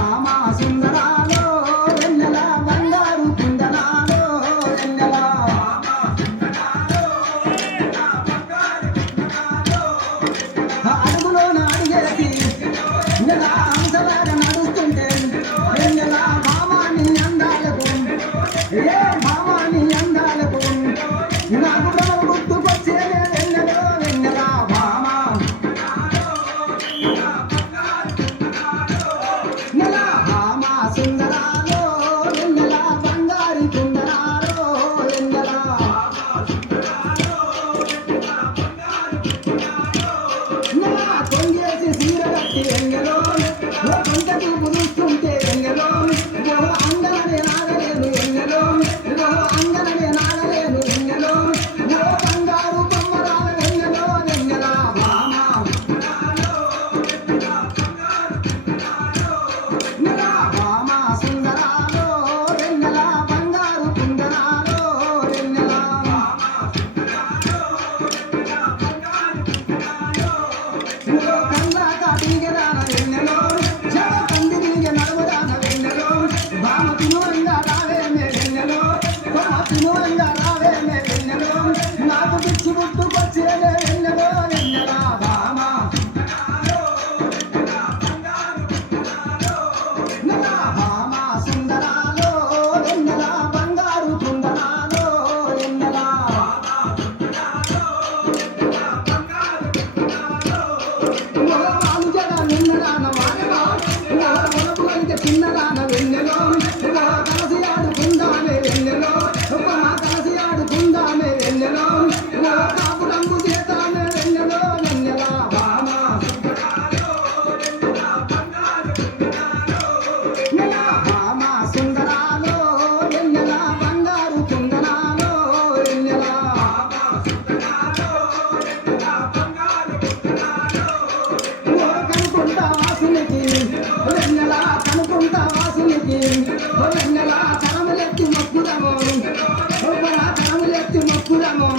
భామ సుందరాలో వెన్నెల బంగారు కుందనాలో వెన్నెల అడుగులోన అడిగేసి నెల అంశలాగా నడుస్తుంటే వెన్నెల భామాని అందాలకు ఏ భామాని అందాలకు నాకు భ్రమలు గుర్తుకొచ్చేదే వెన్నెల వెన్నెల భామ నెల భామ సుందరాలో వెన్నెల బంగారి కుందనాలో వెన్నెల నెల కొంగేసి సీర కట్టి వెన్నెలో కొంత చూపు చూస్తుంటే వెన్నెలో అంగననే నాగలేను వెన్నెలో అంగననే నాగలేను వెన్నెలో బంగారు బొమ్మరాల వెన్నెలో వెన్నెల భామ నెల భామ సుందరాలో వెన్నెల బంగారు కుందనాలో వెన్నెల కళ్ళాక దిగదాన వెన్నెలో జల కంది దిగ నడుముదాన వెన్నెలో భామ తినువంగా రావేమే వెన్నెలో భామ తినువంగా రావేమే వెన్నెలో నాకు పిచ్చి పుట్టుకొచ్చేదే వెన్నెలో వెన్నెల భామ నెల భామ సుందరాలో వెన్నెల బంగారు కుందనాలో వెన్నెల వాలు జడ నిన్నదాన వానగా వలపులంటే చిన్నదాన వెన్నెలో కలిసి ఆడుకుందామే వెన్నెలో కలిసి ఆడుకుందామే వెన్నెలో కాపు రంగు చేతామే వెన్నెలో వెన్నెల భామ నెల భామ సుందరాలో వెన్నెల బంగారు కుందనాలో వెన్నెల కనుకుంటా వాసునికి వెన్నెల కనుకుంటా వాసునికి వెన్నెల కరములెత్తి మొక్కుదము కరములెత్తి మొక్కుదము